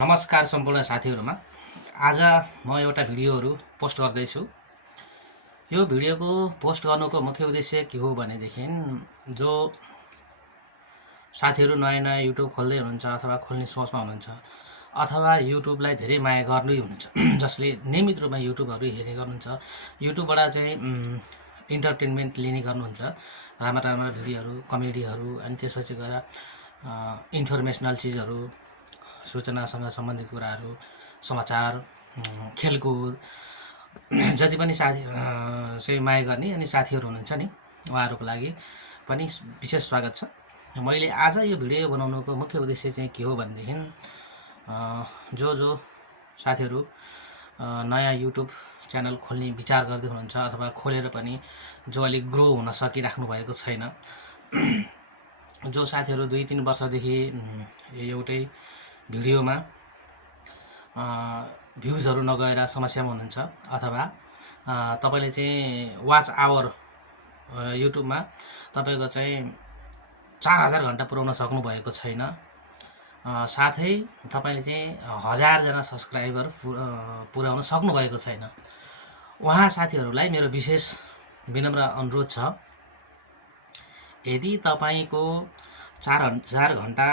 नमस्कार सम्पूर्ण साथीहरुमा। आज म एउटा भिडियोहरु पोस्ट गर्दैछु। यो भिडियोको पोस्ट गर्नुको मुख्य उद्देश्य के हो भनेदेखि जो साथीहरु नयाँ युट्युब खोल्दै हुनुहुन्छ अथवा खोल्ने सोचमा हुनुहुन्छ अथवा युट्युबलाई धेरै माया गर्दै हुनुहुन्छ जसले नियमित रूपमा युट्युबहरु हेर्ने गर्नुहुन्छ, युट्युबबाट चाहिँ इन्टरटेनमेन्ट लिने गर्नुहुन्छ, राम्रा भिडियोहरु, कमेडीहरु अनि त्यसपछि गएर इन्फर्मेसनल चीजहरु, सूचनासँग सम्बन्धित कुराहरु, समाचार, खेलकुद जति पनि साथी चाहिँ माया गर्ने अनि साथीहरु हुनुहुन्छ नि उहाँहरुको लागि पनि विशेष स्वागत छ। मैले आज यो भिडियो बनाउनुको मुख्य उद्देश्य चाहिँ के हो भनेदेखि जो साथीहरु नयाँ युट्युब च्यानल खोल्ने विचार गर्दै हुनुहुन्छ अथवा खोलेर पनि जो अलि ग्रो हुन सकिराख्नु भएको छैन, जो साथीहरु 2-3 वर्षदेखि एउटै भिडियोमा भ्युजहरु नगएर समस्यामा हुनुहुन्छ अथवा तपाईले चाहिँ वाच आवर युट्युबमा तपाईको चाहिँ 4000 घण्टा पुर्याउन सक्नु भएको छैन, साथै तपाईले चाहिँ 1000 जना सब्स्क्राइबर पुर्याउन सक्नु भएको छैन, उहाँ साथीहरुलाई मेरो विशेष विनम्र अनुरोध छ। यदि तपाईको 4000 घण्टा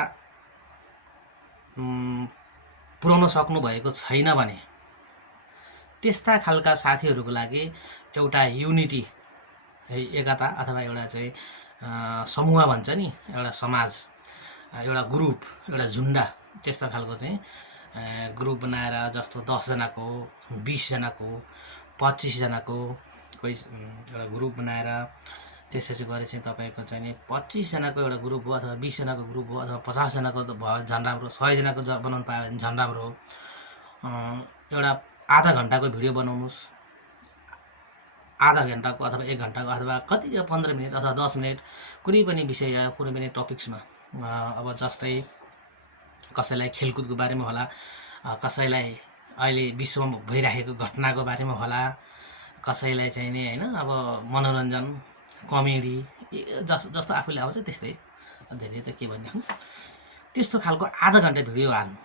पुर्याउन सक्नु भएको छैन भने त्यस्ता खालका साथीहरुको लागि एउटा युनिटी, एकता अथवा एउटा चाहिँ समूह भन्छ नि, एउटा समाज, एउटा ग्रुप, एउटा झुण्ड, त्यस्तो खालको चाहिँ ग्रुप बनाएर जस्तो 10 जनाको, 20 जनाको, 25 जनाको कोही एउटा ग्रुप बनाएर त्यसपछि गरे चाहिँ तपाईको चाहिँ 25 जनाको एउटा ग्रुप हो अथवा 20 जनाको ग्रुप हो अथवा 50 जनाको त भयो झन् राम्रो, 100 जनाको बनाउन पायो भने झन् राम्रो हो। एउटा आधा घण्टाको भिडियो बनाउनुस्, आधा घण्टाको अथवा 1 घण्टाको अथवा कति 15 मिनेट अथवा 10 मिनेट कुनै पनि विषय या कुनै पनि टपिक्समा, अब जस्तै कसैलाई खेलकुदको बारेमा होला, कसैलाई अहिले विश्वमा भइरहेको घटनाको बारेमा होला, कसैलाई चाहिँ नि हैन अब मनोरञ्जन, कमेडी जस्तो आफूले आउँछ त्यस्तै, धेरै त के भन्ने, त्यस्तो खालको आधा घण्टा भिडियो हाल्नु।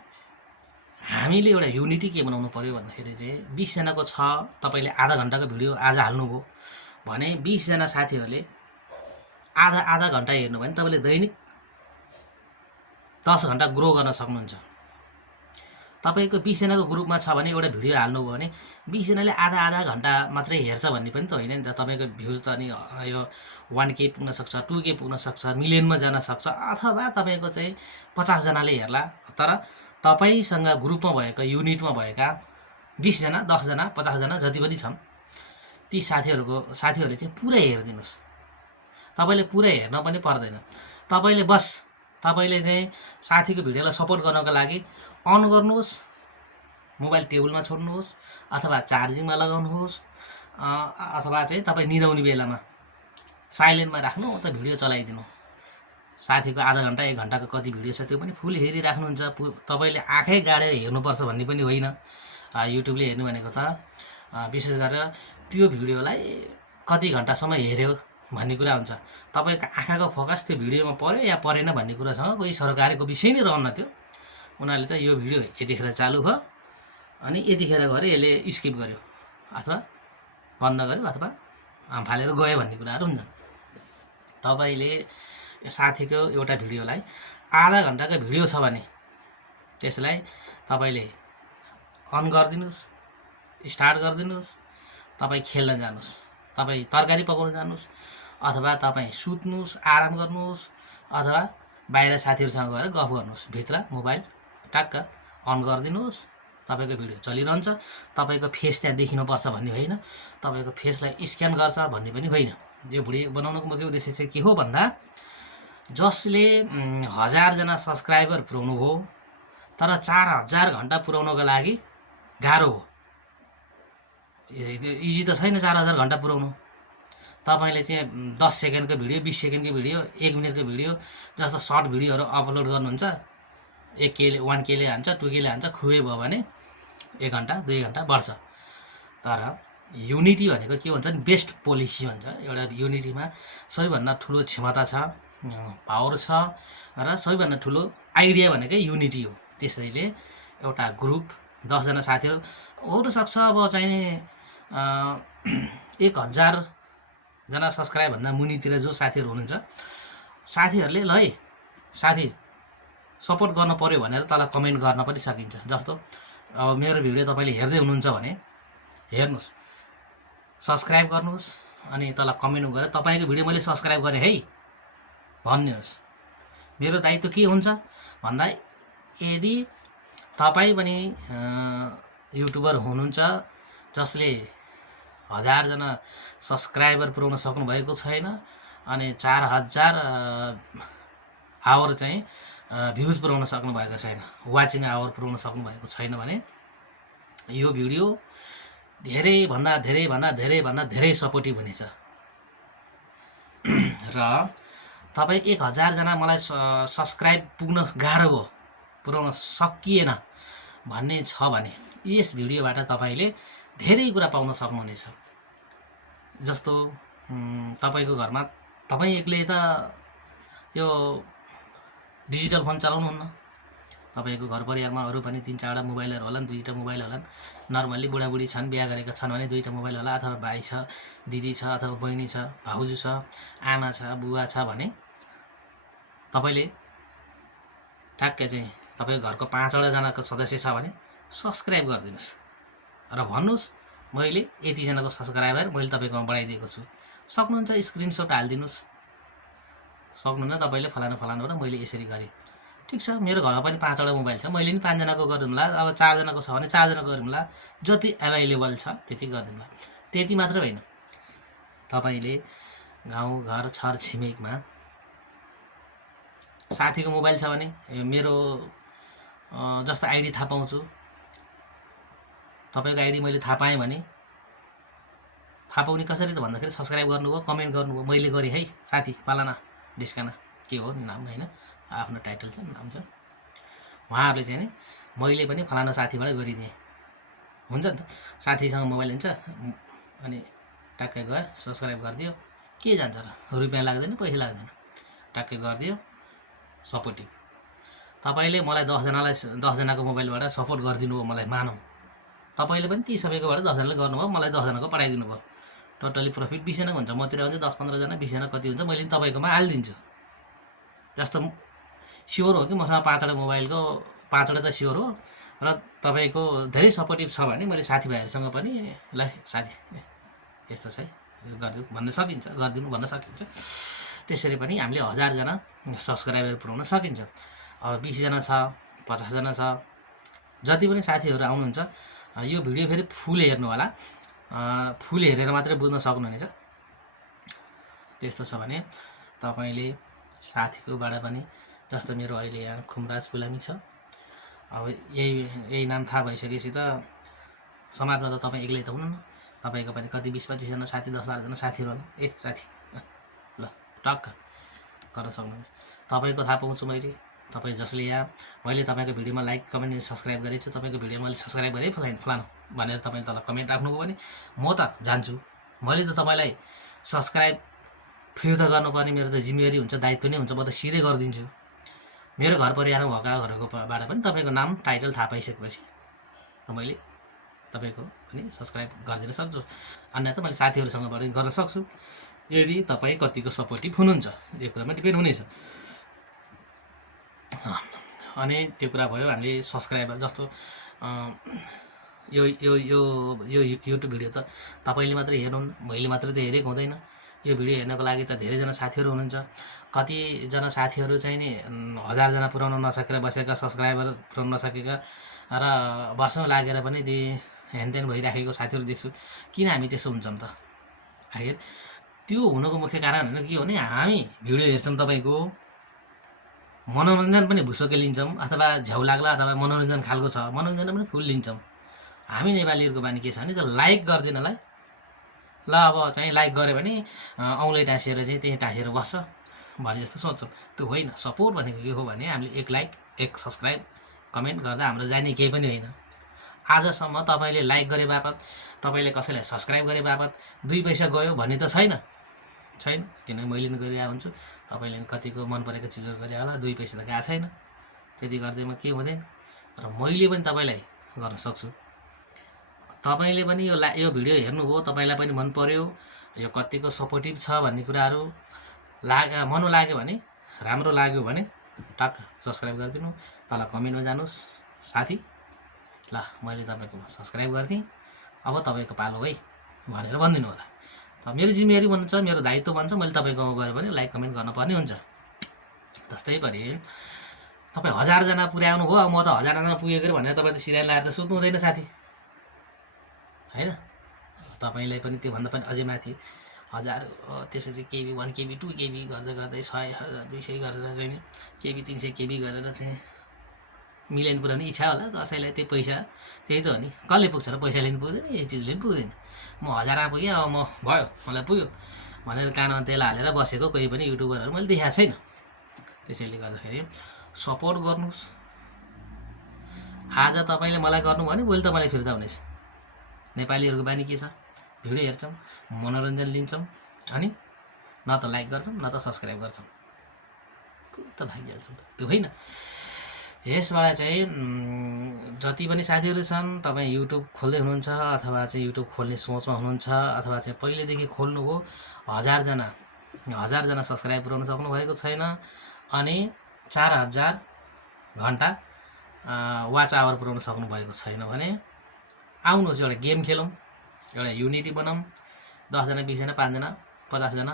हामीले एउटा युनिटी के बनाउनु पर्यो भन्दाखेरि चाहिँ 20 जनाको छ, तपाईले आधा घण्टाको भिडियो आज हाल्नुभयो भने 20 जना साथीहरुले आधा घण्टा हेर्नु भने तपाईले दैनिक 10 घण्टा ग्रो गर्न सक्नुहुन्छ। तपाईको 20 जनाको ग्रुपमा छ भने एउटा भिडियो हाल्नुभयो भने 20 जनाले आधा घण्टा मात्रै हेर्छ भन्ने पनि त होइन नि त। तपाईको भ्युज त नि यो 1K पुग्न सक्छ, 2K पुग्न सक्छ, मिलियनमा जान सक्छ अथवा तपाईको चाहिँ 50 जनाले हेर्ला, तर तपाईसँग ग्रुपमा भएका, युनिटमा भएका 20 जना, 10 जना, 50 जना जति पनि छन् ती साथीहरुले चाहिँ पुरै हेर्दिनुस्। तपाईले पुरै हेर्न पनि पर्दैन, तपाईले बस तपाईले चाहिँ साथीको भिडियोलाई सपोर्ट गर्नको लागि अन गर्नुहोस्, मोबाइल टेबलमा छोड्नुहोस् अथवा चार्जिङमा लगाउनुहोस् अथवा चाहिँ तपाई निदाउने बेलामा साइलेन्टमा राख्नु त भिडियो चलाइदिनु। साथीको आधा घण्टा 1 घण्टाको कति भिडियो छ त्यो पनि फुल हेरिराख्नुहुन्छ। तपाईले आँखै गाडेर हेर्नुपर्छ भन्ने पनि होइन। युट्युबले हेर्नु भनेको त विशेष गरेर त्यो भिडियोलाई कति घण्टासम्म हेर्यो भन्ने कुरा हुन्छ। तपाईको आँखाको फोकस त्यो भिडियोमा पर्यो या परेन भन्ने कुरासँग कोही सरकारको विषय नै रहन्न थियो। उनीहरूले त यो भिडियो यतिखेर चालु भयो अनि यतिखेर गरे यसले स्किप गर्यो अथवा बन्द गर्यो अथवा फालेर गयो भन्ने कुराहरु हुन्छन्। तपाईले साथीको एउटा भिडियोलाई आधा घण्टाको भिडियो छ भने त्यसलाई तपाईले अन गर्दिनुस्, स्टार्ट गर्दिनुस्, तपाई खेल्न जानुस्, तपाई तरकारी पकाउन जानुस् अथवा तपाई सुत्नुस्, आराम गर्नुस् अथवा बाहिर साथीहरुसँग गएर गफ गर्नुस्, भित्र मोबाइल टक्क अन गर्दिनुस्, तपाईको भिडियो चलिरहन्छ। तपाईको फेस त्यहाँ देखिनु पर्छ भन्ने होइन, तपाईको फेसलाई स्क्यान गर्छ भन्ने पनि होइन। यो भिडियो बनाउनुको मुख्य उद्देश्य चाहिँ के हो भन्दा जसले 1000 जना सब्स्क्राइबर पुर्याउनु हो तर 4000 घण्टा पुर्याउनको लागि गाह्रो हो। इजी त छैन 4000 घण्टा पुर्याउनु। तपाईले चाहिँ 10 सेकेन्डको भिडियो, 20 सेकेन्डको भिडियो, 1 मिनेटको भिडियो जस्तो सर्ट भिडियोहरु अपलोड गर्नुहुन्छ, 1K ले हान्छ, 2K ले हान्छ, खुबै भयो भने 1 घण्टा 2 घण्टा बढ्छ। तर युनिटी भनेको के भन्छ नि, बेस्ट पोलिसी भन्छ। एउटा युनिटीमा सबैभन्दा ठुलो क्षमता छ, पावर छ र सबैभन्दा ठुलो आइडिया भनेकै युनिटी हो। त्यसैले एउटा ग्रुप 10 जना साथीहरू हुनसक्छ अब चाहिने 1000 जना सब्सक्राइब भन्दा मुनितिर जो साथीहरू हुनुहुन्छ साथीहरूले ल है साथी सपोर्ट गर्न पर्यो भनेर तल कमेन्ट गर्न पनि सकिन्छ। जस्तो अब मेरो भिडियो तपाईँले हेर्दै हुनुहुन्छ भने हेर्नुहोस्, सब्सक्राइब गर्नुहोस् अनि तल कमेन्ट गरेर तपाईँको भिडियो मैले सब्सक्राइब गरेँ है भनिदिनुहोस्। मेरो दायित्व के हुन्छ भन्दा यदि तपाईँ पनि युट्युबर हुनुहुन्छ जसले 1000 जना सब्सक्राइबर पुर्याउन सक्नुभएको छैन अनि 4000 आवर चाहिँ भ्युज पुर्याउन सक्नुभएको छैन, वाचिङ आवर पुर्याउन सक्नुभएको छैन भने यो भिडियो धेरै सपोर्टिभ हुनेछ। र तपाईँ 1000 जना मलाई सब्सक्राइब पुग्न गाह्रो भयो, पुर्याउन सकिएन भन्ने छ भने यस भिडियोबाट तपाईँले धेरै कुरा पाउन सक्नुहुनेछ। जस्तो तपाईँको घरमा तपाईँ एक्लै त यो डिजिटल फोन चलाउनुहुन्न, तपाईँको घर परिवारमा अरू पनि 3-4वटा मोबाइलहरू होलान्, 2टा मोबाइल होलान्। नर्मल्ली बुढाबुढी छन्, बिहा गरेका छन् भने 2टा मोबाइल होला, अथवा भाइ छ, दिदी छ, अथवा बहिनी छ, भाउजू छ, आमा छ, बुवा छ भने तपाईँले ठ्याक्कै चाहिँ तपाईँको घरको 5वटा जनाको सदस्य छ भने सब्सक्राइब गरिदिनुहोस् र भन्नुहोस् मैले यतिजनाको सब्सक्राइबर मैले तपाईँकोमा बढाइदिएको छु। सक्नुहुन्छ स्क्रिनसट हालिदिनुहोस्, सक्नुहुन्न तपाईँले फलानु र मैले यसरी गरेँ। ठिक छ, मेरो घरमा पनि 5वटा मोबाइल छ, मैले पनि 5 जनाको गरिदिउँला, अब 4 जनाको छ भने 4 जनाको गरिदिउँला, जति एभाइलेबल छ त्यति गरिदिउँला। त्यति मात्र होइन, तपाईँले गाउँघर छर छिमेकमा साथीको मोबाइल छ भने मेरो जस्तो आइडी थाहा पाउँछु, तपाईँको आइडी मैले थाहा पाएँ भने थाहा पाउने कसरी त भन्दाखेरि सब्सक्राइब गर्नुभयो, कमेन्ट गर्नुभयो, मैले गरेँ है साथी फलाना ढिस्काना के हो नाम होइन, आफ्नो टाइटल छ, नाम छ, उहाँहरूले चाहिँ नि मैले पनि फलाना साथीबाट गरिदिएँ। हुन्छ नि त, साथीसँग मोबाइल हुन्छ अनि टक्कै गयो सब्सक्राइब गरिदियो, के जान्छ र, रुपियाँ लाग्दैन, पैसा लाग्दैन, टक्कै गरिदियो सपोर्टिभ। तपाईँले मलाई 10 जनाको मोबाइलबाट सपोर्ट गरिदिनु भयो, मलाई मानौँ, तपाईँले पनि ती सबैकोबाट 10 जनाले गर्नुभयो, मलाई 10 जनाको पठाइदिनु भयो, टोटली प्रफिट 20 जनाको हुन्छ, मतिर आउँछ 10-15 जना, 20 जना कति हुन्छ मैले तपाईँकोमा हालिदिन्छु। जस्तो स्योर हो कि मसँग 5वटा मोबाइलको 5वटा त स्योर हो र तपाईँको धेरै सपोर्टिभ छ भने मैले साथीभाइहरूसँग पनि ल साथी यस्तो छ है गरिदिनु भन्न सकिन्छ, गरिदिनु भन्न सकिन्छ। त्यसरी पनि हामीले 1000 जना सब्सक्राइबर पुर्याउन सकिन्छ। अब 20 जना छ, 50 जना छ, जति पनि साथीहरू आउनुहुन्छ यो भिडियो फेरि फुल हेर्नु होला, फुल हेरेर मात्रै बुझ्न सक्नुहुनेछ। त्यस्तो छ भने तपाईँले साथीकोबाट पनि, जस्तो मेरो अहिले यहाँ खुमराज पुलामी छ, अब यही नाम थाहा भइसकेपछि त समाजमा त तपाईँ एक्लै त हुनुहुन्न, तपाईँको पनि कति 20-25 जना साथी, 10-12 जना साथीहरू होला, ए साथी ल टक्क गर्न सक्नुहुन्छ। तपाईँको थाहा पाउँछु मैले, तपाईँ जसले यहाँ मैले तपाईँको भिडियोमा लाइक कमेन्ट अनि सब्सक्राइब गरेको छु, तपाईँको भिडियोमा मैले सब्सक्राइब गरेँ फलानु भनेर तपाईँले तल कमेन्ट राख्नुभयो भने म त जान्छु, मैले त तपाईँलाई सब्सक्राइब फिर्ता गर्नुपर्ने मेरो त जिम्मेवारी हुन्छ, दायित्व नै हुन्छ, म त सिधै गरिदिन्छु। मेरो घर परिवारमा भएकाहरूकोबाट पनि तपाईँको नाम टाइटल थाहा पाइसकेपछि मैले तपाईँको पनि सब्सक्राइब गरिदिन सक्छु, अन्यथा मैले साथीहरूसँगबाट गर्न सक्छु, यदि तपाईँ कतिको सपोर्टिभ हुनुहुन्छ यो कुरामा डिपेन्ड हुनेछ। अनि त्यो कुरा भयो हामीले सब्सक्राइबर, जस्तो यो यो यो यो युट्युब भिडियो त तपाईँले मात्रै हेर्नु, मैले मात्रै त हेरेको हुँदैन, यो भिडियो हेर्नको लागि त धेरैजना साथीहरू हुनुहुन्छ। कतिजना साथीहरू चाहिँ नि 1000 जना पुर्याउन नसकेर बसेका, सब्सक्राइबर पुर्याउन नसकेका र वर्षौँ लागेर पनि ती हेनतेन भइराखेको साथीहरू देख्छु। किन हामी त्यसो हुन्छौँ त? आखिर त्यो हुनुको मुख्य कारण होइन के हो भने हामी भिडियो हेर्छौँ, तपाईँको मनोरञ्जन पनि भुसुकै लिन्छौँ, अथवा झ्याउ लाग्ला अथवा मनोरञ्जन खालको छ मनोरञ्जन पनि फुल लिन्छौँ। हामी नेपालीहरूको बानी के छ भने त लाइक गरिदिनलाई, ल अब चाहिँ लाइक गऱ्यो भने औँलै टाँसिएर चाहिँ त्यहीँ टाँसिएर बस्छ भने जस्तो सोच्छौँ। त्यो होइन, सपोर्ट भनेको के हो भने हामीले 1 लाइक 1 सब्सक्राइब कमेन्ट गर्दा हाम्रो जाने केही पनि होइन। आजसम्म तपाईँले लाइक गरे बापत, तपाईँले कसैलाई सब्सक्राइब गरे बापत 2 पैसा गयो भन्ने त छैन, किनभने मैले पनि गरिरहेको हुन्छु, तपाईँले कतिको मन परेको चिजहरू गरे होला, 2 पैसा त गएको छैन, त्यति गर्दैमा के हुँदैन। र मैले पनि तपाईँलाई गर्न सक्छु। तपाईँले पनि यो भिडियो हेर्नुभयो, तपाईँलाई पनि मन पर्यो, यो कतिको सपोर्टिभ छ भन्ने कुराहरू मन लाग्यो भने, राम्रो लाग्यो भने टक्क सब्सक्राइब गरिदिनु। तल कमेन्टमा जानुहोस् साथी, ल मैले तपाईँकोमा सब्सक्राइब गरिदिएँ, अब तपाईँको पालो है भनेर भनिदिनु होला। मेरो जिम्मेवारी बन्छ, मेरो दायित्व बन्छ, मैले तपाईँकोमा गएर पनि लाइक कमेन्ट गर्नुपर्ने हुन्छ। जस्तै पनि तपाईँ 1000 जना पुर्याउनु भयो, म त 1000 जना पुगेको भनेर तपाईँ त सिरियल लाएर त सुत्नु हुँदैन साथी, होइन? तपाईँलाई पनि त्योभन्दा पनि अझै माथि 1000 त्यसपछि केबी 1 केबी 2 केबी गर्दै गर्दै 100 200 गरेर चाहिँ नि केबी 300 केबी गरेर चाहिँ मिलियन पुऱ्याउने इच्छा होला कसैलाई। त्यो पैसा त्यही त हो नि, कसले पुग्छ र? पैसा लिनु पुग्दैन, यो चिज लिनु पुग्दैन। म 1000 पुगेँ, अब म भयो, मलाई पुग्यो भनेर कानमा तेल हालेर बसेको कोही पनि युट्युबरहरू मैले देखाएको छैन। त्यसैले गर्दाखेरि सपोर्ट गर्नुहोस्। आज तपाईँले मलाई गर्नु भने भोलि तपाईँलाई फिर्ता हुनेछ। नेपालीहरूको बानी के छ? भिडियो हेर्छौँ, मनोरञ्जन लिन्छौँ, अनि न त लाइक गर्छौँ न त सब्सक्राइब गर्छौँ, त भागिहाल्छौँ। त्यो होइन। यसबाट चाहिँ जति पनि साथीहरू छन्, तपाईँ युट्युब खोल्दै हुनुहुन्छ अथवा चाहिँ युट्युब खोल्ने सोचमा हुनुहुन्छ अथवा चाहिँ पहिलेदेखि खोल्नुभयो, 1000 जना सब्सक्राइब पुऱ्याउन सक्नुभएको छैन, अनि 4000 घन्टा वाच आवर पुऱ्याउन सक्नुभएको छैन भने आउनुहोस्, एउटा गेम खेलौँ, एउटा युनिटी बनाऊँ, 10 जना 20 जना 5 जना 50 जना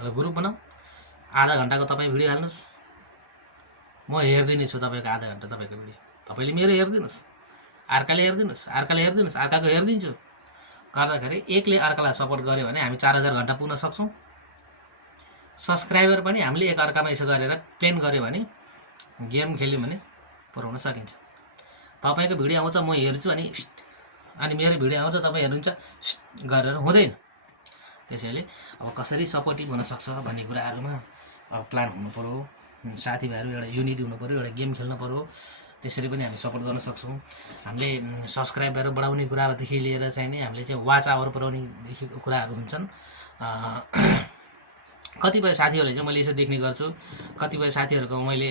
एउटा ग्रुप बनाऊँ, आधा घन्टाको तपाईँ भिडियो हाल्नुहोस्, म हेरिदिने छु तपाईँको आधा घन्टा तपाईँको भिडियो। तपाईँले मेरो हेरिदिनुहोस्, अर्काले हेरिदिनुहोस्, अर्काको हेरिदिन्छु। गर्दाखेरि एकले अर्कालाई सपोर्ट गर्यो भने हामी 4000 घन्टा पुग्न सक्छौँ। सब्सक्राइबर पनि हामीले एक अर्कामा यसो गरेर प्लेन गऱ्यो भने, गेम खेल्यौँ भने पुऱ्याउन सकिन्छ। तपाईँको भिडियो आउँछ म हेर्छु, अनि मेरो भिडियो आउँछ तपाईँ हेर्नुहुन्छ गरेर हुँदैन। त्यसैले अब कसरी सपोर्टिभ हुनसक्छ भन्ने कुराहरूमा अब प्लान हुनु पऱ्यो, साथीभाइहरू एउटा युनिटी हुनु पऱ्यो, एउटा गेम खेल्नु पऱ्यो, त्यसरी पनि हामी सपोर्ट गर्न सक्छौँ। हामीले सब्सक्राइबहरू बढाउने कुरादेखि लिएर चाहिँ नि हामीले चाहिँ वाच आवर पुऱ्याउनेदेखिको कुराहरू हुन्छन्। कतिपय साथीहरूले चाहिँ मैले यसो देख्ने गर्छु, कतिपय साथीहरूको मैले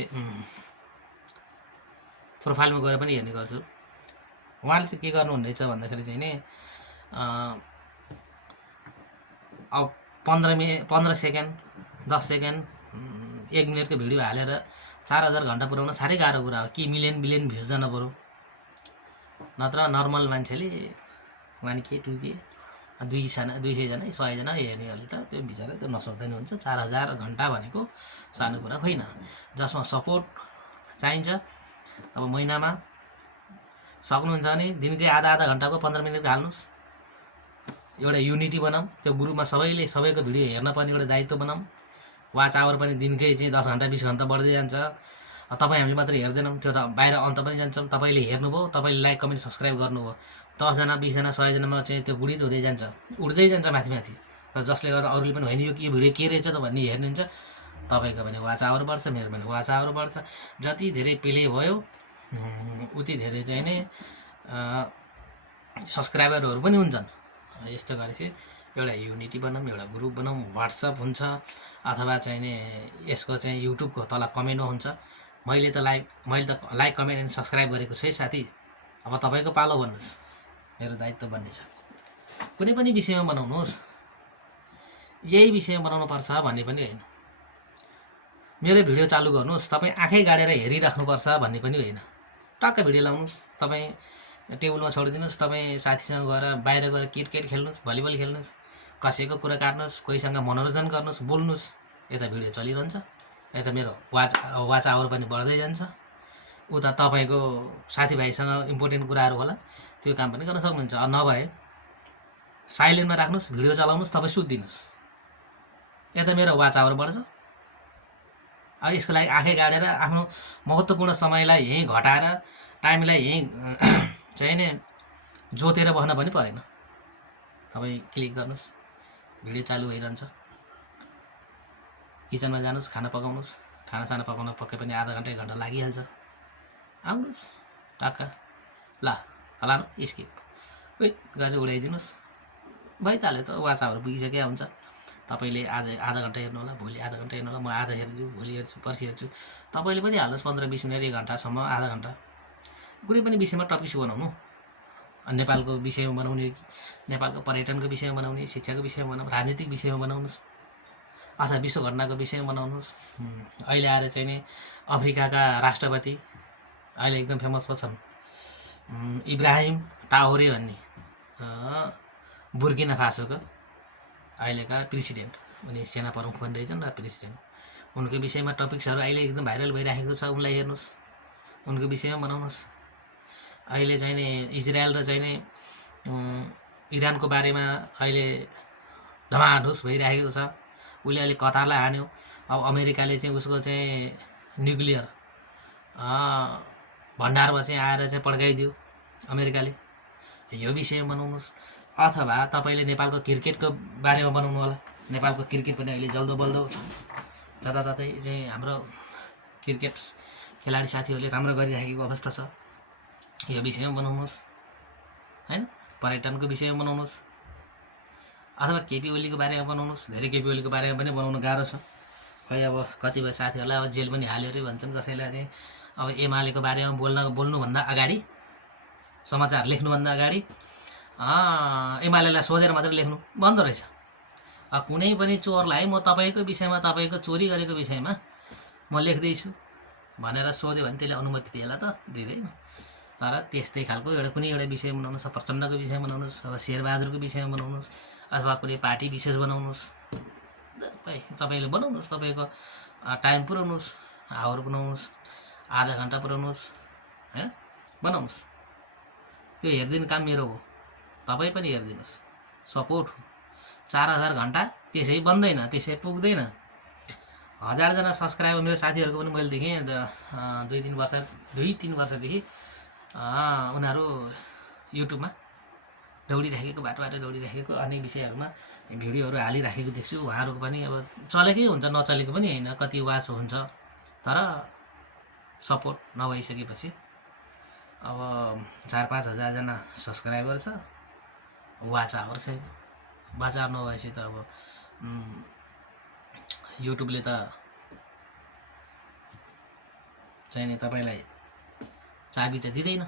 प्रोफाइलमा गएर पनि हेर्ने गर्छु। उहाँले चाहिँ के गर्नुहुँदैछ भन्दाखेरि चाहिँ नि अब 15 सेकेन्ड 10 सेकेन्ड 1 मिनटको भिडियो हालेर 4000 घन्टा पुऱ्याउन साह्रै गाह्रो कुरा हो। कि मिलियन बिलियन भ्युज जान पऱ्यो, नत्र नर्मल मान्छेले 1K 2K 200 जना 100 जना हेर्नेहरूले त त्यो बिचरा त्यो नसक्दैन हुन्छ। 4000 घन्टा भनेको सानो कुरा होइन, जसमा सपोर्ट चाहिन्छ। अब महिनामा सक्नुहुन्छ भने दिनकै आधा घन्टाको 15 मिनटको हाल्नुहोस्, एउटा युनिटी बनाऊँ, त्यो ग्रुपमा सबैको भिडियो हेर्न पर्ने एउटा दायित्व बनाऊँ। वाच आवर पनि दिनकै चाहिँ 10 घन्टा 20 घन्टा बढ्दै जान्छ। तपाईँ हामीले मात्रै हेर्दैनौँ, त्यो त बाहिर अन्त पनि जान्छौँ। तपाईँले हेर्नुभयो, तपाईँले लाइक कमेन्ट सब्सक्राइब गर्नुभयो, 10 जना 20 जना 100 जनामा चाहिँ त्यो गुडित हुँदै जान्छ, उड्दै जान्छ माथि माथि। र जसले गर्दा अरूले पनि होइन यो भिडियो के रहेछ त भन्ने हेर्नुहुन्छ। तपाईँको पनि वाच आवर बढ्छ, मेरो पनि वाच आवर बढ्छ। जति धेरै प्ले भयो उति धेरै चाहिँ नि सब्सक्राइबरहरू पनि हुन्छन्। यस्तो गरेपछि एउटा युनिटी बनाऊँ, एउटा ग्रुप बनाऊँ, व्हाट्सएप हुन्छ अथवा चाहिँ नि यसको चाहिँ युट्युबको तल कमेन्टमा हुन्छ। मैले त लाइक कमेन्ट एन्ड सब्सक्राइब गरेको छु है साथी। अब तपाईँको पालो भन्नुहोस्, मेरो दायित्व बन्ने छ। कुनै पनि विषयमा बनाउनुहोस्, यही विषयमा बनाउनुपर्छ भन्ने पनि होइन। मेरो भिडियो चालु गर्नुहोस्, तपाईँ आँखै गाडेर हेरिराख्नुपर्छ भन्ने पनि होइन। टक्क भिडियो लाउनुहोस्, तपाईँ टेबलमा छोडिदिनुहोस्, तपाईँ साथीसँग गएर बाहिर गएर क्रिकेट खेल्नुहोस्, भलिबल खेल्नुहोस्, कसैको कुरा काट्नुहोस्, कोहीसँग मनोरञ्जन गर्नुहोस्, बोल्नुहोस्। यता भिडियो चलिरहन्छ, यता मेरो वाच आवर पनि बढ्दै जान्छ। उता तपाईँको साथीभाइसँग इम्पोर्टेन्ट कुराहरू होला, त्यो काम पनि गर्न सक्नुहुन्छ। नभए साइलेन्टमा राख्नुहोस्, भिडियो चलाउनुहोस्, तपाईँ सुत्दिनुहोस्, यता मेरो वाच आवर बढ्छ। अब यसको लागि आँखै गाडेर आफ्नो महत्त्वपूर्ण समयलाई यहीँ घटाएर टाइमलाई यहीँ चाहिँ नि जोतेर बस्न पनि परेन। तपाईँ क्लिक गर्नुहोस्, भिडियो चालु भइरहन्छ। किचनमा जानुहोस्, खाना पकाउनुहोस्, खानासाना पकाउन पक्कै पनि आधा घन्टा 1 घन्टा लागिहाल्छ। आउनुहोस् टक्क, ल हलानु स्किप वेट गरेर उडाइदिनुहोस्, भइहाल्यो त। वाच आवर पुगिसकेको हुन्छ। तपाईँले आज आधा घन्टा हेर्नु होला, भोलि आधा घन्टा हेर्नु होला, म आधा हेर्छु, भोलि हेर्छु, पर्सि हेर्छु। तपाईँले पनि हाल्नुहोस् 15-20 मिनट 1 घन्टासम्म, आधा घन्टा कुनै पनि विषयमा टपिक्स बनाउनु, नेपालको विषयमा बनाउने, नेपालको पर्यटनको विषयमा बनाउने, शिक्षाको विषयमा बनाउनु, राजनीतिक विषयमा बनाउनुहोस् अथवा विश्व घटनाको विषयमा बनाउनुहोस्। अहिले आएर चाहिँ नि अफ्रिकाका राष्ट्रपति अहिले एकदम फेमस पो छन्, इब्राहिम ट्राओरे भन्ने बुर्किना फासोको अहिलेका प्रेसिडेन्ट, उनी सेना प्रमुख पनि रहेछन् र प्रेसिडेन्ट। उनको विषयमा टपिक्सहरू अहिले एकदम भाइरल भइराखेको छ, उनलाई हेर्नुहोस्, उनको विषयमा बनाउनुहोस्। अहिले चाहिँ नि इजरायल र चाहिँ नि इरानको बारेमा अहिले धमाधुस भइरहेको छ। उसले अहिले कतारलाई हान्यो, अब अमेरिकाले चाहिँ उसको चाहिँ न्युक्लियर भण्डारमा चाहिँ आएर चाहिँ पड्काइदियो अमेरिकाले। यो विषयमा बनाउनुहोस्। अथवा तपाईँले नेपालको क्रिकेटको बारेमा बनाउनु होला। नेपालको क्रिकेट पनि अहिले जल्दो बल्दो छ, जताततै चाहिँ हाम्रो क्रिकेट खेलाडी साथीहरूले राम्रो गरिराखेको अवस्था छ। यो विषयमा बनाउनुहोस् हैन। पर्यटनको विषयमा बनाउनुहोस् अथवा केपी ओलीको बारेमा बनाउनुहोस्। धेरै केपी ओलीको बारेमा पनि बनाउन गाह्रो छ, खै अब कतिपय साथीहरूलाई अब जेल पनि हाल्यो अरे भन्छन्, कसैलाई चाहिँ अब एमालेको बारेमा बोल्नुभन्दा अगाडि, समाचार लेख्नुभन्दा अगाडि एमालेलाई सोधेर मात्रै लेख्नु बन्द रहेछ। कुनै पनि चोरलाई म तपाईँको विषयमा, तपाईँको चोरी गरेको विषयमा म लेख्दैछु भनेर सोध्यो भने त्यसले अनुमति दिएला त? दिँदैन। तर त्यस्तै खालको एउटा कुनै एउटा विषय बनाउनुहोस्, प्रचण्डको विषयमा बनाउनुहोस्, अब शेरबहादुरको विषयमा बनाउनुहोस्, अथवा कुनै पार्टी विशेष बनाउनुहोस्। तपाईँले बनाउनुहोस्, तपाईँको टाइम पुऱ्याउनुहोस्, आवर बनाउनुहोस्, आधा घन्टा पुऱ्याउनुहोस् होइन, बनाउनुहोस्। त्यो हेरिदिने काम मेरो हो, तपाईँ पनि हेरिदिनुहोस्, सपोर्ट हो। 4000 घन्टा त्यसै बन्दैन, त्यसै पुग्दैन। 1000जना सब्सक्राइबर मेरो साथीहरूको पनि मैले देखेँ 2-3 वर्षदेखि उनीहरू युट्युबमा दौडिराखेको, बाटो दौडिराखेको अनेक विषयहरूमा भिडियोहरू हालिराखेको देख्छु। उहाँहरूको पनि अब चलेकै हुन्छ, नचलेको पनि होइन, कति वाच हुन्छ। तर सपोर्ट नभइसकेपछि अब 4-5 हजारजना सब्सक्राइबर छ, वाच आवर छैन। वाच आवर नभएपछि त अब युट्युबले त चाहिँ नि तपाईँलाई चाबी त दिँदैन।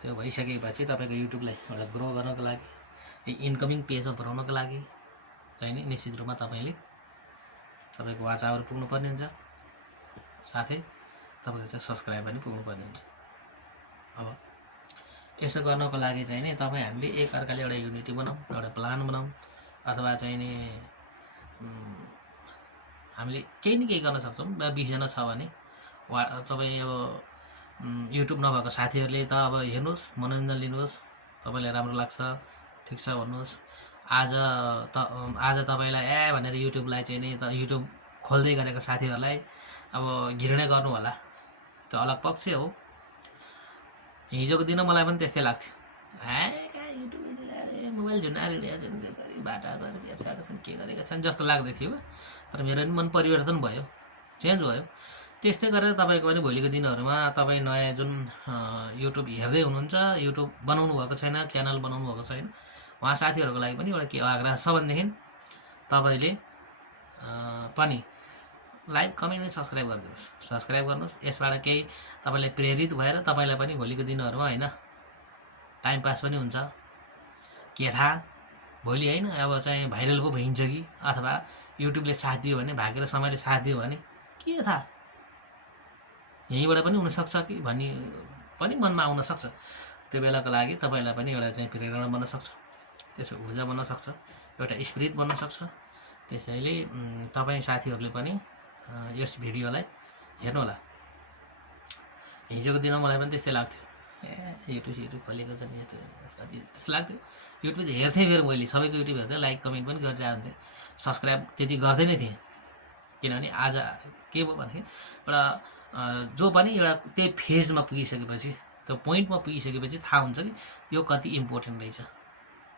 त्यो भइसकेपछि तपाईँको युट्युबलाई एउटा ग्रो गर्नको लागि, इन्कमिङ पेजमा पुऱ्याउनको लागि चाहिँ नि निश्चित रूपमा तपाईँको वाच आवर पुग्नुपर्ने हुन्छ, साथै तपाईँको चाहिँ सब्सक्राइब पनि पुग्नुपर्ने हुन्छ। अब यसो गर्नको लागि चाहिँ नि हामीले एकअर्काले एउटा युनिटी बनाऊँ, एउटा प्लान बनाऊँ, अथवा चाहिँ नि हामीले केही न केही गर्न सक्छौँ। 20 जना छ भने तपाईँ अब युट्युब नभएको साथीहरूले त अब हेर्नुहोस्, मनोरञ्जन लिनुहोस्, तपाईँलाई राम्रो लाग्छ ठिक छ भन्नुहोस्। आज तपाईँलाई भनेर युट्युबलाई चाहिँ नि युट्युब खोल्दै गरेको साथीहरूलाई अब घृणा गर्नु होला, त्यो अलग पक्ष हो। हिजोको दिन मलाई पनि त्यस्तै लाग्थ्यो, युट्युब मोबाइल झुन्डाएर बाटा गरेर छन्, के गरेका छन् जस्तो लाग्दै थियो। तर मेरो पनि मन परिवर्तन भयो, चेन्ज भयो। त्यस्तै गरेर तपाईँको पनि भोलिको दिनहरूमा तपाईँ नयाँ जुन युट्युब हेर्दै हुनुहुन्छ, युट्युब बनाउनु भएको छैन, च्यानल बनाउनु भएको छैन, उहाँ साथीहरूको लागि पनि एउटा के आग्रह छ भनेदेखि तपाईँले पनि लाइक, कमेन्ट अनि सब्सक्राइब गरिदिनुहोस्। सब्सक्राइब गर्नुहोस्। यसबाट केही तपाईँले प्रेरित भएर तपाईँलाई पनि भोलिको दिनहरूमा होइन टाइम पास पनि हुन्छ। के थाहा भोलि होइन अब चाहिँ भाइरल पो भइन्छ कि, अथवा युट्युबले साथ दियो भने, भागेर समयले साथ दियो भने के थाहा, यहीँबाट पनि हुनसक्छ कि भन्ने पनि मनमा आउन सक्छ। त्यो बेलाको लागि तपाईँलाई पनि एउटा चाहिँ प्रेरणा बन्न सक्छ, त्यसो ऊर्जा बन्न सक्छ, एउटा स्पिरिट बन्न सक्छ। त्यसैले तपाईँ साथीहरूले पनि यस भिडियोलाई हेर्नु होला। हिजोको दिनमा मलाई पनि त्यस्तै लाग्थ्यो, युट्युब खोलेको त नि कति त्यस्तो लाग्थ्यो। युट्युब त हेर्थेँ फेरि मैले सबैको युट्युब हेर्थेँ, लाइक कमेन्ट पनि गरिरहेको हुन्थेँ, सब्सक्राइब त्यति गर्दै नै थिएँ। किनभने आज के भयो भनेदेखि एउटा जो पनि एउटा त्यही फेजमा पुगिसकेपछि, त्यो पोइन्टमा पुगिसकेपछि थाहा हुन्छ कि यो कति इम्पोर्टेन्ट रहेछ।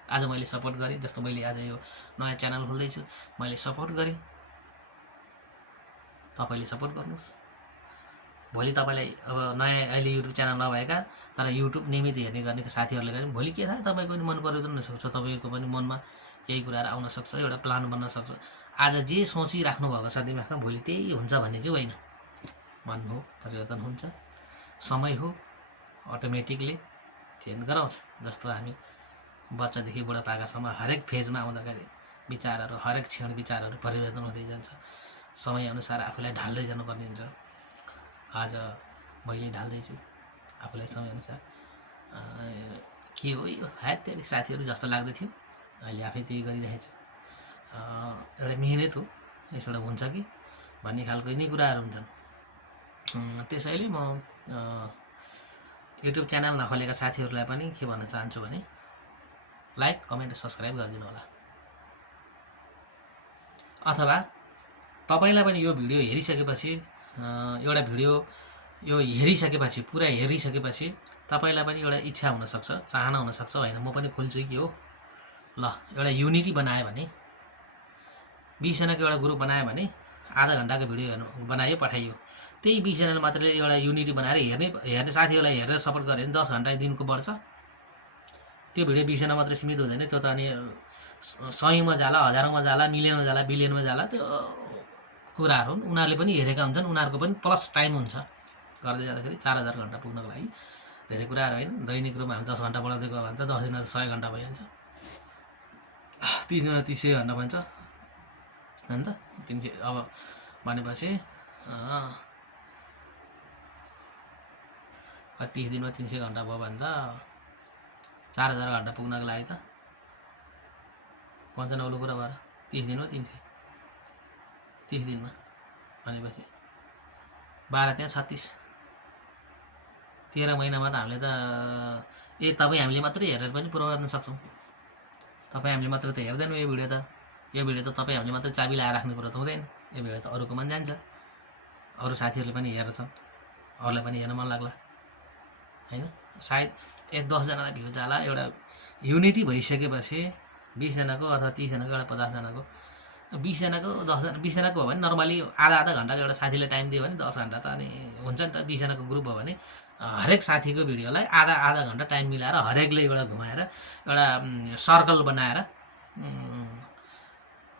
आज मैले सपोर्ट गरेँ, जस्तो मैले आज यो नयाँ च्यानल खोल्दैछु, मैले सपोर्ट गरेँ, तपाईँले सपोर्ट गर्नुहोस्। भोलि तपाईँलाई अब नयाँ अहिले युट्युब च्यानल नभएका तर युट्युब नियमित हेर्ने गर्ने साथीहरूले पनि भोलि के थाहा तपाईँको पनि मन परिवर्तन हुनसक्छ, तपाईँको पनि मनमा केही कुराहरू आउन सक्छ, एउटा प्लान बन्न सक्छ। आज जे सोचिराख्नु भएको छ दिमागमा भोलि त्यही हुन्छ भन्ने चाहिँ होइन। मन हो, परिवर्तन हुन्छ, समय हो, अटोमेटिकली चेन्ज गराउँछ। जस्तो हामी बच्चादेखि बुढापाकासम्म हरेक फेजमा आउँदाखेरि विचारहरू हरेक क्षण विचारहरू परिवर्तन हुँदै जान्छ। समयअनुसार आफूलाई ढाल्दै जानुपर्ने हुन्छ। आज मैले ढाल्दैछु आफूलाई समयअनुसार। के हो यो हात त्यही साथीहरू जस्तो लाग्दै थियो, अहिले आफै त्यही गरिरहेको छु। एउटा मिहिनेत हो, यसबाट हुन्छ कि भन्ने खालको नै कुराहरू हुन्छन्। त्यसैले म युट्युब च्यानल नखोलेका साथीहरूलाई पनि के भन्न चाहन्छु भने लाइक कमेन्ट सब्सक्राइब गरिदिनु होला। अथवा तपाईँलाई पनि यो भिडियो हेरिसकेपछि एउटा भिडियो यो हेरिसकेपछि पुरा हेरिसकेपछि तपाईँलाई पनि एउटा इच्छा हुनसक्छ, चाहना हुनसक्छ, होइन म पनि खोल्छु कि हो, ल एउटा युनिटी बनायो भने 20 जनाको एउटा ग्रुप बनायो भने आधा घन्टाको भिडियो बनायो पठाइयो, त्यही 20 जनाले मात्रै एउटा युनिटी बनाएर हेर्ने साथीहरूलाई हेरेर सपोर्ट गऱ्यो भने 10 घन्टा दिनको बढ्छ। त्यो भिडियो 20 जना मात्रै सीमित हुँदैन, त्यो त अनि 100मा जाला, 1000मा जाला, मिलियनमा जाला, बिलियनमा जाला, त्यो कुराहरू हुन्। उनीहरूले पनि हेरेका हुन्छन्, उनीहरूको पनि प्लस टाइम हुन्छ गर्दै जाँदाखेरि 4000 घन्टा पुग्नको लागि धेरै कुराहरू होइन। दैनिक रूपमा हामी 10 घन्टा बढाउँदै गयो भने त 10 दिनमा 100 घन्टा भइहाल्छ, 30 दिनमा 300 घन्टा भन्छ होइन त। 300 अब भनेपछि 30 दिनमा 300 घन्टा भयो भने त 4000 घन्टा पुग्नको लागि त कन्छ नौलो कुरा भएर 30 दिनमा 300, 30 दिनमा भनेपछि 12 त्यहाँ 36, 13 महिनामा त हामीले त तपाईँ हामीले मात्रै हेरेर पनि पुरा गर्न सक्छौँ। तपाईँ हामीले मात्रै त हेर्दैनौँ यो भिडियो त तपाईँ हामीले मात्रै चाबी लगाएर राख्ने कुरो त हुँदैन। यो भिडियो त अरूकोमा पनि जान्छ, अरू साथीहरूले पनि हेर्छन्, अरूलाई पनि हेर्न मन लाग्ला होइन। सायद 10 जनालाई भ्यू जाला। एउटा युनिटी भइसकेपछि 20 जनाको अथवा 30 जनाको एउटा 50 जनाको 20 जनाको 10 जना 20 जनाको हो भने नर्मली आधा घन्टाको एउटा साथीले टाइम दियो भने 10 घन्टा त अनि हुन्छ नि त। 20 जनाको ग्रुप भयो भने हरेक साथीको भिडियोलाई आधा घन्टा टाइम मिलाएर हरेकले एउटा घुमाएर एउटा सर्कल बनाएर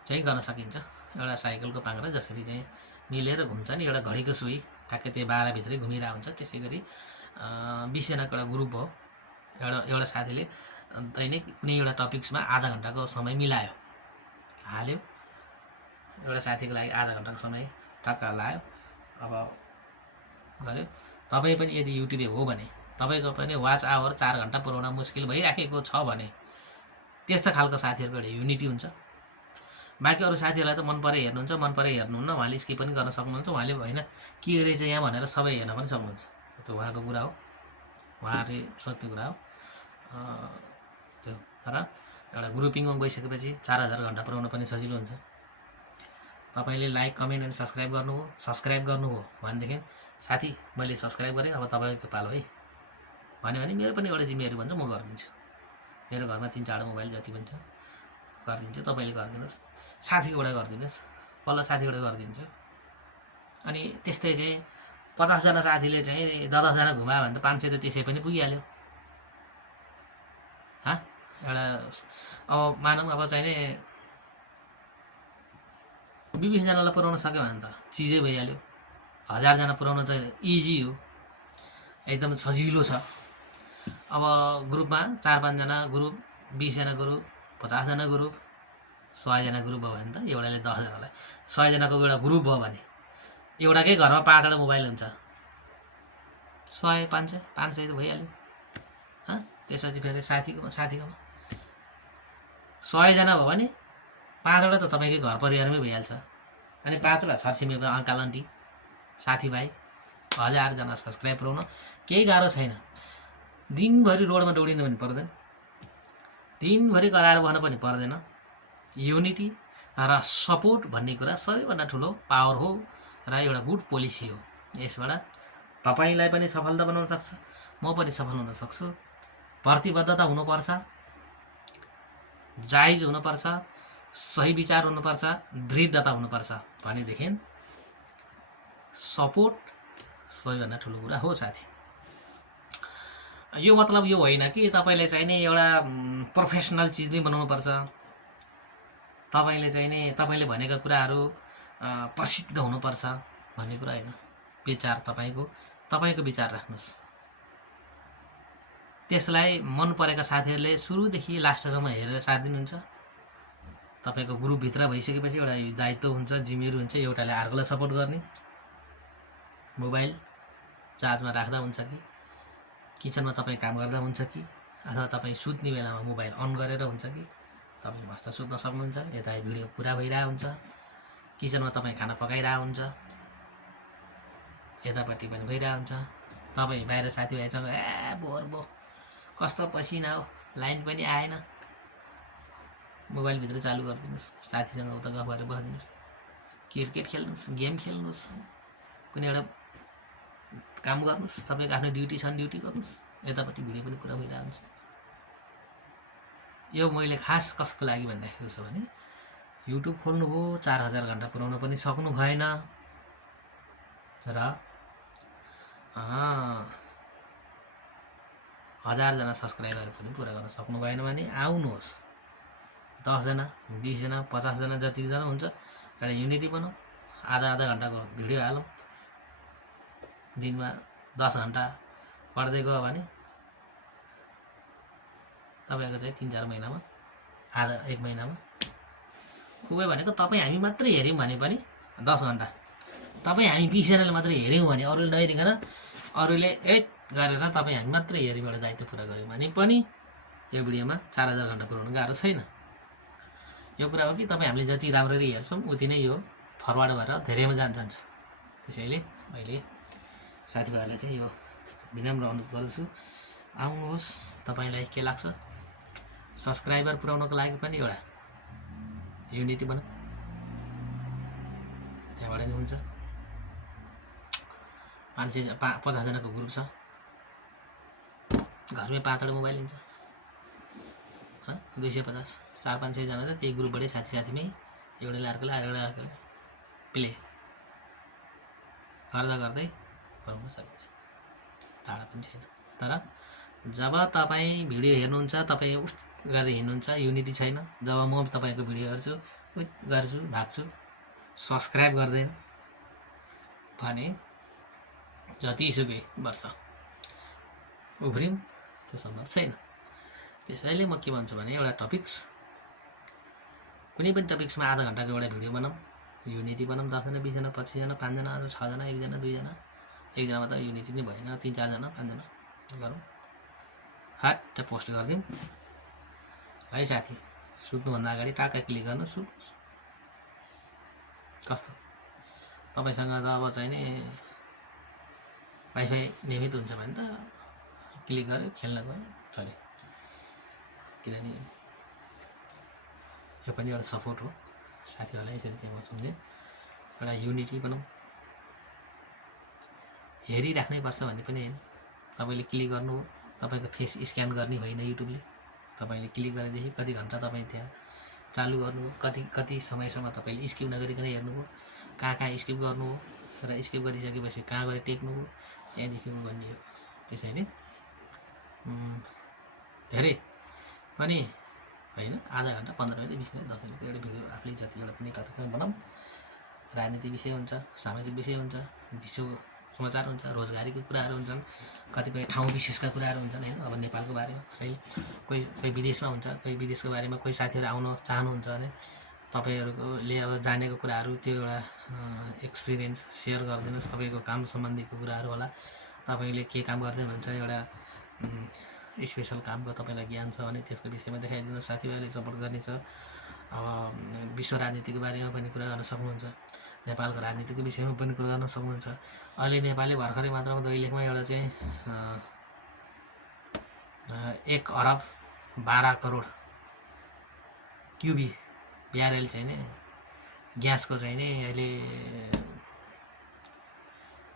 चाहिँ गर्न सकिन्छ। एउटा साइकलको पाङ्ग्रा जसरी चाहिँ मिलेर घुम्छ नि, एउटा घडीको सुई ठ्याक्कै त्यो 12 भित्रै घुमिरहेको हुन्छ, त्यसै गरी 20 जनाको एउटा ग्रुप हो। एउटा साथीले दैनिक कुनै एउटा टपिक्समा आधा घन्टाको समय मिलायो, हाल्यो, एउटा साथीको लागि आधा घन्टाको समय टक्क लायो, अब गऱ्यो। तपाईँ पनि यदि युट्युबे हो भने तपाईँको पनि वाच आवर 4 घन्टा पुर्याउन मुस्किल भइराखेको छ भने त्यस्तो खालको साथीहरूको एउटा युनिटी हुन्छ। बाँकी अरू साथीहरूलाई त मन परे हेर्नुहुन्छ, मन परे हेर्नुहुन्न, उहाँले स्किप पनि गर्न सक्नुहुन्छ, उहाँले होइन के रहेछ यहाँ भनेर सबै हेर्न पनि सक्नुहुन्छ, त्यो उहाँको कुरा हो, उहाँहरूले सत्य कुरा हो त्यो। तर एउटा ग्रुपिङमा गइसकेपछि 4000 घन्टा पुर्याउन पनि सजिलो हुन्छ। तपाईँले लाइक कमेन्ट अनि सब्सक्राइब गर्नुभयो भनेदेखि साथी मैले सब्सक्राइब गरेँ अब तपाईँको पालो है भन्यो भने मेरो पनि एउटा जिम्मेवारी भन्छ, म गरिदिन्छु। मेरो घरमा 3-4 मोबाइल जति पनि छ गरिदिन्छु, तपाईँले गरिदिनुहोस्, साथीको एउटा गरिदिनुहोस्, पल्लो साथीको एउटा गरिदिन्छु। अनि त्यस्तै चाहिँ 50 जना साथीले चाहिँ 10 जना घुमायो भने त 500 त त्यसै पनि पुगिहाल्यो। एउटा अब मानौँ अब चाहिँ नि 20 जनालाई पुर्याउन सक्यो भने त चिजै भइहाल्यो। 1000 जना पुर्याउन त इजी हो, एकदम सजिलो छ। अब ग्रुपमा 4-5 जना ग्रुप, 20 जना ग्रुप, 50 जना ग्रुप, 100 जना ग्रुप भयो भने त एउटाले 10 जनालाई 100 जनाको एउटा ग्रुप भयो भने एउटाकै घरमा 5वटा मोबाइल हुन्छ, 100 500 त भइहाल्यो। त्यसपछि फेरि साथीकोमा 100 जना भयो भने 5वटा त तपाईँकै घर परिवारमै भइहाल्छ। अनि 5वटा छरछिमेकीको अङ्कल आन्टी साथीभाइ 1000 जना सब्सक्राइब पुर्याउन केही गाह्रो छैन। दिनभरि रोडमा दौडिनु पनि पर्दैन, दिनभरि कराएर बस्नु पनि पर्दैन। युनिटी र सपोर्ट भन्ने कुरा सबैभन्दा ठुलो पावर हो र एउटा गुड पोलिसी हो। यसबाट तपाईँलाई पनि सफलता बनाउन सक्छ, म पनि सफल हुन सक्छु। प्रतिबद्धता हुनुपर्छ, जायज हुनुपर्छ, सही विचार हुनुपर्छ, दृढता हुनुपर्छ भनेदेखि सपोर्ट सबैभन्दा ठुलो कुरा हो साथी। यो मतलब यो होइन कि तपाईँले चाहिँ नि एउटा प्रोफेसनल चिज नै बनाउनुपर्छ, तपाईँले चाहिँ नि तपाईँले भनेका कुराहरू प्रसिद्ध हुनुपर्छ भन्ने कुरा होइन। विचार तपाईँको विचार राख्नुहोस्, त्यसलाई मन परेका साथीहरूले सुरुदेखि लास्टसम्म हेरेर साथ दिनुहुन्छ। तपाईँको ग्रुपभित्र भइसकेपछि एउटा दायित्व हुन्छ, जिम्मेवारी हुन्छ, एउटाले अर्कोलाई सपोर्ट गर्ने। मोबाइल चार्जमा राख्दा हुन्छ कि किचनमा तपाईँ काम गर्दा हुन्छ कि अथवा तपाईँ सुत्ने बेलामा मोबाइल अन गरेर हुन्छ कि तपाईँ मस्त सुत्न सक्नुहुन्छ। यता भिडियो पुरा भइरहेको हुन्छ, किचनमा तपाईँ खाना पकाइरहेको हुन्छ, यतापट्टि पनि भइरहेको हुन्छ। तपाईँ बाहिर साथीभाइसँग बोर बो कस्तो पसिना हो, लाइन पनि आएन, मोबाइलभित्र चालु गरिदिनुहोस्, साथीसँग उता गफ गरेर बसिदिनुहोस्, क्रिकेट खेल्नुहोस्, गेम खेल्नुहोस्, कुनै एउटा काम गर्नुहोस्, तपाईँको आफ्नो ड्युटी छ भने ड्युटी गर्नुहोस्, यतापट्टि भिडियो पनि पुरा भइरहेको हुन्छ। यो मैले खास कसको लागि भनिराखेको छु भने युट्युब खोल्नुभयो, 4000 घन्टा पुर्याउन पनि सक्नु भएन र 1000 जना सब्सक्राइबर पनि पुरा गर्न सक्नु भएन भने आउनुहोस्, 10 जना 20 जना 50 जना जतिजना हुन्छ एउटा युनिटी बनाऊ, आधा घन्टाको भिडियो हालौँ, दिनमा 10 घन्टा पढ्दै गयो भने तपाईँको चाहिँ 3-4 महिनामा आधा 1 महिनामा खुबै भनेको तपाईँ हामी मात्रै हेऱ्यौँ भने पनि 10 घन्टा, तपाईँ हामी 20 जनाले मात्रै हेऱ्यौँ भने अरूले नहेरिकन अरूले एड गरेर तपाईँ हामी मात्रै हेऱ्यौँ एउटा दायित्व पुरा गऱ्यौँ भने पनि यो भिडियोमा 4000 घन्टा पुर्याउनु गाह्रो छैन। यो कुरा हो कि तपाईँ हामीले जति राम्ररी हेर्छौँ उति नै यो फरवार्ड भएर धेरैमा जान्छ। त्यसैले मैले साथीभाइहरूलाई चाहिँ यो विनम्र अनुरोध गर्दछु, आउनुहोस्। तपाईँलाई के लाग्छ सब्सक्राइबर पुर्याउनको लागि पनि एउटा युनिटी बनाऊ, त्यहाँबाट नि हुन्छ। 50 जनाको ग्रुप छ, घरमै 5वटा मोबाइल हुन्छ, 250 400-500 जना त त्यही ग्रुपबाटै साथीमै एउटाले अर्कोले प्ले गर्दै बनाउन सकिन्छ, टाढा पनि छैन। तर जब तपाईँ भिडियो हेर्नुहुन्छ, तपाईँ उस गरेर हिँड्नुहुन्छ, युनिटी छैन। जब म तपाईँको भिडियो हेर्छु गर्छु भाग्छु, सब्सक्राइब गर्दैन भने जतिसुकै वर्ष उफ्रिम, त्यो सम्भव छैन। त्यसैले म के भन्छु भने एउटा टपिक्स, कुनै पनि टपिक्समा आधा घन्टाको एउटा भिडियो बनाऊँ, युनिटी बनाऊँ, 10 जना 20 जना 25 जना 5 जना 6 जना 1 जना 2 जना, एकजनामा त युनिटी नै भएन, 3-4 जना 5 जना गरौँ, हट पोस्ट गरिदिउँ है साथी। सुत्नुभन्दा अगाडि टाक्क क्लिक गर्नुहोस्, कस्तो तपाईँसँग त अब चाहिँ नि वाइफाई नियमित हुन्छ भने त क्लिक गर्यो खेल्न गयो चल्यो। किनभने यो पनि एउटा सपोर्ट हो साथीहरूलाई। यसरी चाहिँ म सम्झेँ एउटा युनिटी बनाऊँ, हेरिराख्नै पर्छ भन्ने पनि होइन। तपाईँले क्लिक गर्नु, तपाईँको फेस स्क्यान गर्ने होइन युट्युबले, तपाईँले क्लिक गरेदेखि कति घन्टा तपाईँ त्यहाँ चालु गर्नु, कति समयसम्म तपाईँले स्किप नगरिकन हेर्नुभयो, कहाँ स्किप गर्नुभयो र स्किप गरिसकेपछि कहाँ गएर टेक्नुभयो, त्यहाँदेखि भन्ने हो। त्यसैले धेरै पनि होइन, आधा घन्टा 15 मिनट 20 मिनट 10 मिनटको एउटा भिडियो आफूले जति एउटा कुनै टपिकमा बनाऊँ। राजनीति विषय हुन्छ, सामाजिक विषय हुन्छ, विश्व समाचार हुन्छ, रोजगारीको कुराहरू हुन्छन्, कतिपय ठाउँ विशेषका कुराहरू हुन्छन् होइन। अब नेपालको बारेमा कसैले कोही विदेशमा हुन्छ, कोही विदेशको बारेमा कोही साथीहरू आउन चाहनुहुन्छ भने तपाईँहरूले अब जानेको कुराहरू त्यो एउटा एक्सपिरियन्स सेयर गरिदिनुहोस्। तपाईँको काम सम्बन्धीको कुराहरू होला, तपाईँले के काम गर्दै हुनुहुन्छ, एउटा स्पेसल कामको तपाईँलाई ज्ञान छ भने त्यसको विषयमा देखाइदिनुहोस्, साथीभाइले सपोर्ट गर्ने छ। अब विश्व राजनीतिको बारेमा पनि कुरा गर्न सक्नुहुन्छ, नेपालको राजनीतिको विषयमा पनि कुरा गर्न सक्नुहुन्छ। अहिले नेपालले भर्खरै मात्रामा दैलेखमा एउटा चाहिँ 1 अरब 12 करोड क्युबी ब्यारेल चाहिँ नि ग्यासको चाहिँ नि अहिले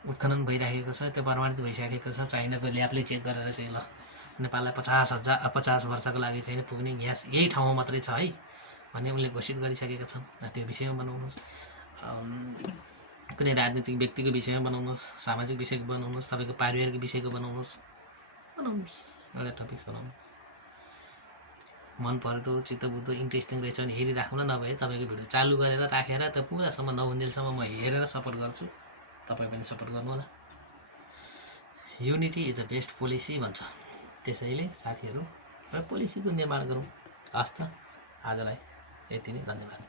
उत्खनन भइराखेको छ, त्यो प्रमाणित भइसकेको छ। चाइनाको ल्याबले चेक गरेर चाहिँ ल नेपाललाई 50 वर्षको लागि चाहिँ पुग्ने ग्यास यही ठाउँमा मात्रै छ है भन्ने उनले घोषित गरिसकेका छन्। त्यो विषयमा बनाउनुहोस्, कुनै राजनीतिक व्यक्तिको विषयमा बनाउनुहोस्, सामाजिक विषयको बनाउनुहोस्, तपाईँको पारिवारिक विषयको बनाउनुहोस्, एउटा टपिक्स बनाउनुहोस्। मन पर्दो चित्त बुझ्दो इन्ट्रेस्टिङ रहेछ भने हेरिराख्नु न, नभए तपाईँको भिडियो चालु गरेर राखेर त्यो पुरासम्म नहुन्जेलसम्म म हेरेर सपोर्ट गर्छु, तपाईँ पनि सपोर्ट गर्नु होला। Unity is the best policy भन्छ त्यसैले साथीहरू एउटा पोलिसीको निर्माण गरौँ। हस् त, आजलाई यति नै, धन्यवाद।